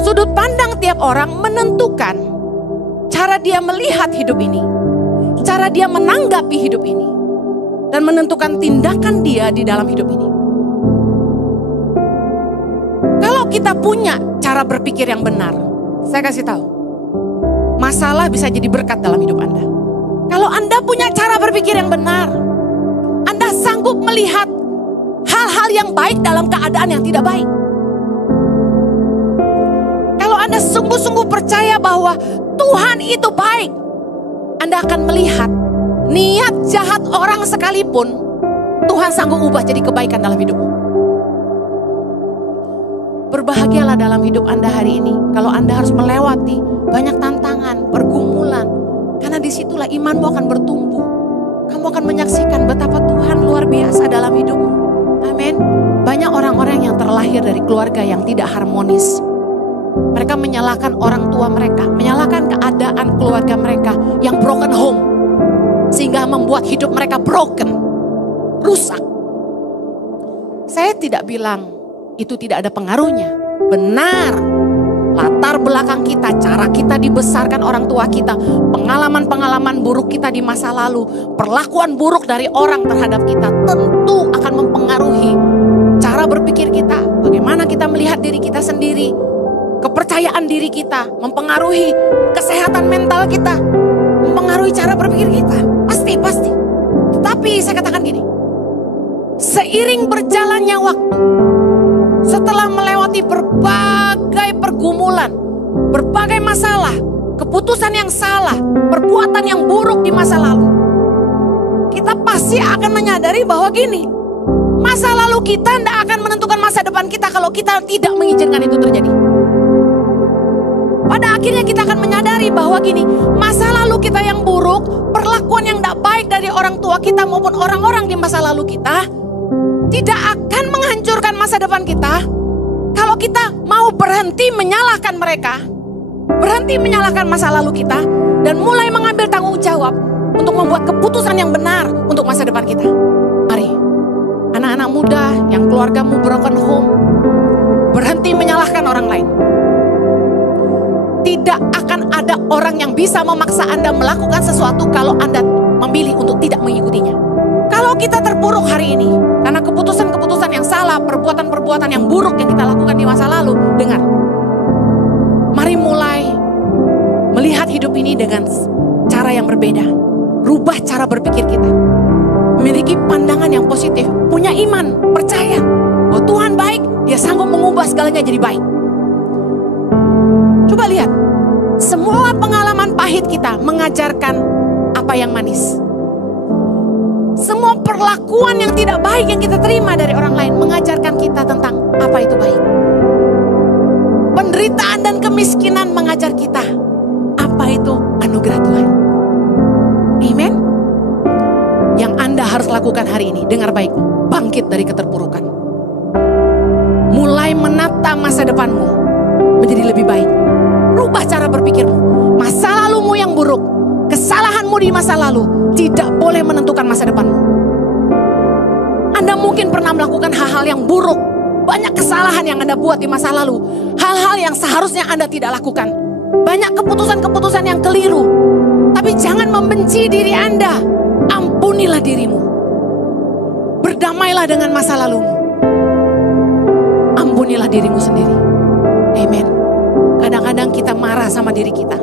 Sudut pandang tiap orang menentukan cara dia melihat hidup ini, cara dia menanggapi hidup ini, dan menentukan tindakan dia di dalam hidup ini. Kalau kita punya cara berpikir yang benar, saya kasih tahu, masalah bisa jadi berkat dalam hidup Anda. Kalau Anda punya cara berpikir yang benar, Anda sanggup melihat hal-hal yang baik dalam keadaan yang tidak baik. Kalau Anda sungguh-sungguh percaya bahwa Tuhan itu baik, Anda akan melihat niat jahat orang sekalipun Tuhan sanggup ubah jadi kebaikan dalam hidupmu. Berbahagialah dalam hidup Anda hari ini kalau Anda harus melewati banyak tantangan, pergumulan, karena disitulah imanmu akan bertumbuh. Kamu akan menyaksikan betapa Tuhan luar biasa dalam hidupmu. Amin. Banyak orang-orang yang terlahir dari keluarga yang tidak harmonis. Mereka menyalahkan orang tua mereka, menyalahkan keadaan keluarga mereka yang broken home, sehingga membuat hidup mereka broken, rusak. Saya tidak bilang itu tidak ada pengaruhnya. Benar, latar belakang kita, cara kita dibesarkan orang tua kita, pengalaman-pengalaman buruk kita di masa lalu, perlakuan buruk dari orang terhadap kita tentu akan mempengaruhi cara berpikir kita, bagaimana kita melihat diri kita sendiri, kepercayaan diri kita, mempengaruhi kesehatan mental kita, mempengaruhi cara berpikir kita. Pasti. Tetapi saya katakan gini, seiring berjalannya waktu, setelah melewati berbagai pergumulan, berbagai masalah, keputusan yang salah, perbuatan yang buruk di masa lalu, kita pasti akan menyadari bahwa gini, masa lalu kita tidak akan menentukan masa depan kita kalau kita tidak mengizinkan itu terjadi. Pada akhirnya kita akan menyadari bahwa gini, masa lalu kita yang buruk, perlakuan yang tidak baik dari orang tua kita maupun orang-orang di masa lalu kita, tidak akan menghancurkan masa depan kita kalau kita mau berhenti menyalahkan mereka, berhenti menyalahkan masa lalu kita, dan mulai mengambil tanggung jawab untuk membuat keputusan yang benar untuk masa depan kita. Mari, anak-anak muda yang keluargamu broken home, berhenti menyalahkan orang lain. Tidak akan ada orang yang bisa memaksa Anda melakukan sesuatu kalau Anda memilih untuk tidak mengikutinya. Kalau kita terpuruk hari ini karena keputusan-keputusan yang salah, perbuatan-perbuatan yang buruk yang kita lakukan di masa lalu, dengar. Mari mulai melihat hidup ini dengan cara yang berbeda. Rubah cara berpikir kita. Memiliki pandangan yang positif, punya iman, percaya bahwa Tuhan baik, Dia sanggup mengubah segalanya jadi baik. Coba lihat, semua pengalaman pahit kita mengajarkan apa yang manis. Semua perlakuan yang tidak baik yang kita terima dari orang lain mengajarkan kita tentang apa itu baik. Penderitaan dan kemiskinan mengajar kita apa itu anugerah Tuhan. Amen. Yang Anda harus lakukan hari ini, dengar baik, bangkit dari keterpurukan. Mulai menata masa depanmu menjadi lebih baik. Rubah cara berpikirmu. Masa lalumu yang buruk, kesalahanmu di masa lalu tidak boleh menentukan masa depanmu. Anda mungkin pernah melakukan hal-hal yang buruk. Banyak kesalahan yang Anda buat di masa lalu. Hal-hal yang seharusnya Anda tidak lakukan. Banyak keputusan-keputusan yang keliru. Tapi jangan membenci diri Anda. Ampunilah dirimu. Berdamailah dengan masa lalumu. Ampunilah dirimu sendiri. Amen. Kadang-kadang kita marah sama diri kita.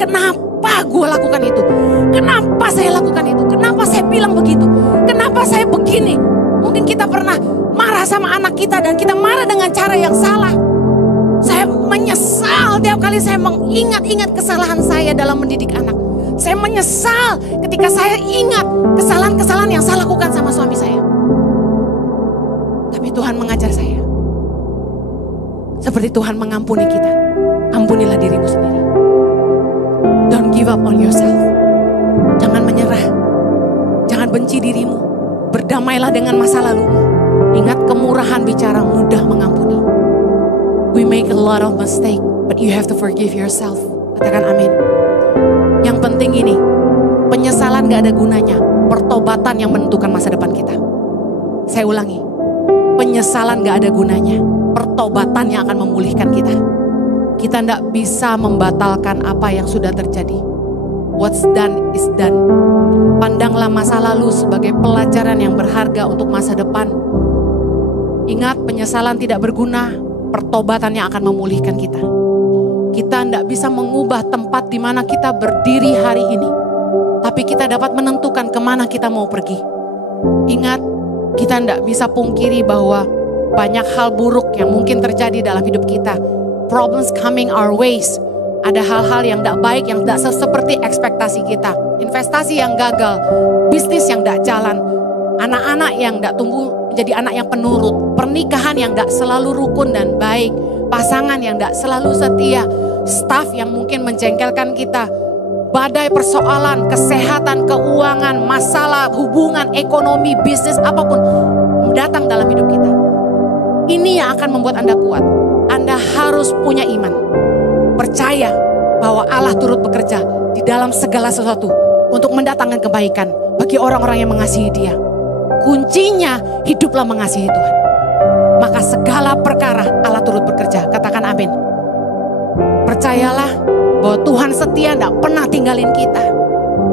Kenapa gue lakukan itu? Kenapa saya lakukan itu? Kenapa saya bilang begitu? Kenapa saya begini? Mungkin kita pernah marah sama anak kita dan kita marah dengan cara yang salah. Saya menyesal tiap kali saya mengingat-ingat kesalahan saya dalam mendidik anak. Saya menyesal ketika saya ingat kesalahan-kesalahan yang saya lakukan sama suami saya. Tapi Tuhan mengajar saya. Seperti Tuhan mengampuni kita. Ampunilah dirimu sendiri. Don't give up on yourself. Jangan menyerah. Jangan benci dirimu. Berdamailah dengan masa lalumu. Ingat kemurahan bicara mudah mengampuni. We make a lot of mistake, but you have to forgive yourself. Katakan amin. Yang penting ini, penyesalan gak ada gunanya. Pertobatan yang menentukan masa depan kita. Saya ulangi. Penyesalan gak ada gunanya. Pertobatan yang akan memulihkan kita. Kita tidak bisa membatalkan apa yang sudah terjadi. What's done is done. Pandanglah masa lalu sebagai pelajaran yang berharga untuk masa depan. Ingat, penyesalan tidak berguna, pertobatan yang akan memulihkan kita. Kita tidak bisa mengubah tempat di mana kita berdiri hari ini. Tapi kita dapat menentukan kemana kita mau pergi. Ingat, kita tidak bisa pungkiri bahwa banyak hal buruk yang mungkin terjadi dalam hidup kita. Problems coming our ways. Ada hal-hal yang tidak baik, yang tidak seperti ekspektasi kita. Investasi yang gagal, bisnis yang tidak jalan, anak-anak yang tidak tumbuh menjadi anak yang penurut, pernikahan yang tidak selalu rukun dan baik, pasangan yang tidak selalu setia, staff yang mungkin menjengkelkan kita, badai persoalan, kesehatan, keuangan, masalah, hubungan, ekonomi, bisnis, apapun datang dalam hidup kita. Ini yang akan membuat Anda kuat. Anda harus punya iman. Percaya bahwa Allah turut bekerja di dalam segala sesuatu untuk mendatangkan kebaikan bagi orang-orang yang mengasihi Dia. Kuncinya, hiduplah mengasihi Tuhan. Maka segala perkara Allah turut bekerja. Katakan amin. Percayalah bahwa Tuhan setia, tidak pernah tinggalin kita.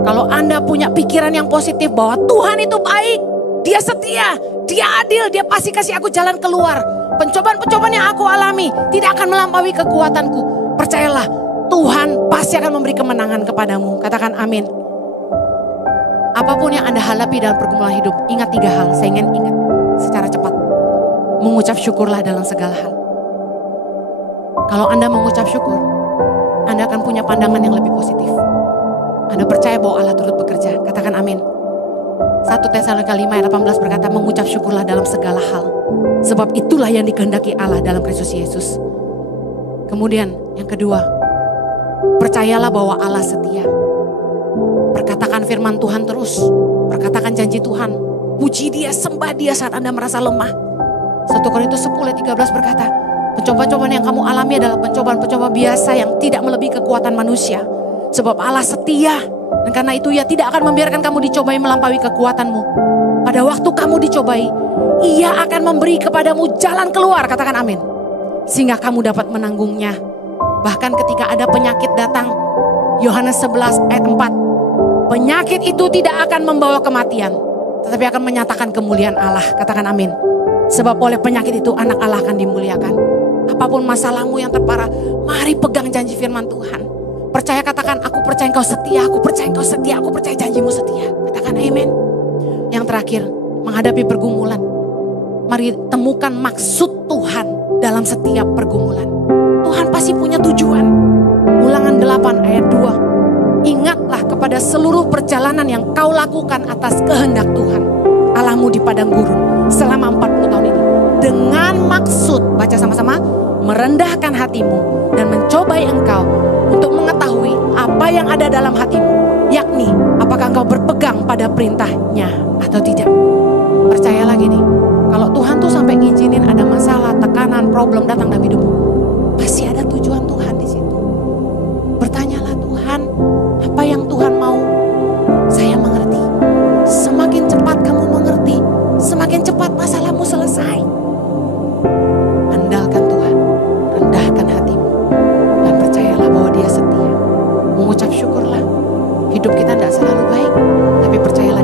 Kalau Anda punya pikiran yang positif bahwa Tuhan itu baik, Dia setia, Dia adil, Dia pasti kasih aku jalan keluar. Pencobaan-pencobaan yang aku alami tidak akan melampaui kekuatanku. Percayalah, Tuhan pasti akan memberi kemenangan kepadamu. Katakan amin. Apapun yang Anda hadapi dalam pergumulan hidup, ingat 3 hal. Saya ingin ingat secara cepat. Mengucap syukurlah dalam segala hal. Kalau Anda mengucap syukur, Anda akan punya pandangan yang lebih positif. Anda percaya bahwa Allah turut bekerja. Katakan amin. 1 Tesalonika 5 ayat 18 berkata, mengucap syukurlah dalam segala hal. Sebab itulah yang dikehendaki Allah dalam Kristus Yesus. Kemudian yang kedua, percayalah bahwa Allah setia. Perkatakan firman Tuhan terus. Perkatakan janji Tuhan. Puji Dia, sembah Dia saat Anda merasa lemah. 1 Korintus 10 ayat 13 berkata, pencobaan-pencobaan yang kamu alami adalah pencobaan-pencobaan biasa yang tidak melebihi kekuatan manusia. Sebab Allah setia. Dan karena itu Ia tidak akan membiarkan kamu dicobai melampaui kekuatanmu. Pada waktu kamu dicobai, Ia akan memberi kepadamu jalan keluar. Katakan amin. Sehingga kamu dapat menanggungnya. Bahkan ketika ada penyakit datang, Yohanes 11 ayat 4. Penyakit itu tidak akan membawa kematian, tetapi akan menyatakan kemuliaan Allah. Katakan amin. Sebab oleh penyakit itu anak Allah akan dimuliakan. Apapun masalahmu yang terparah, mari pegang janji firman Tuhan. Percaya, katakan, aku percaya Engkau setia, aku percaya Engkau setia, aku percaya janjimu setia. Katakan amin. Yang terakhir, menghadapi pergumulan. Mari temukan maksud Tuhan dalam setiap pergumulan. Tuhan pasti punya tujuan. Ulangan 8 ayat 2. Ingatlah kepada seluruh perjalanan yang kau lakukan atas kehendak Tuhan Allahmu di padang gurun selama 40 tahun ini. Dengan maksud, baca sama-sama, merendahkan hatimu dan mencobai engkau untuk mengetahui apa yang ada dalam hatimu, yakni apakah engkau berpegang pada perintahnya atau tidak. Percayalah gini, kalau Tuhan tuh sampai ngizinin ada masalah, tekanan, problem datang dalam hidupmu, pasti ada tujuan Tuhan di situ. Bertanyalah, Tuhan, apa yang Tuhan mau? Saya mengerti. Semakin cepat kamu mengerti, semakin cepat masalahmu selesai. Andalkan Tuhan, rendahkan hatimu, dan percayalah bahwa Dia setia. Mengucap syukurlah. Hidup kita tidak selalu baik, tapi percayalah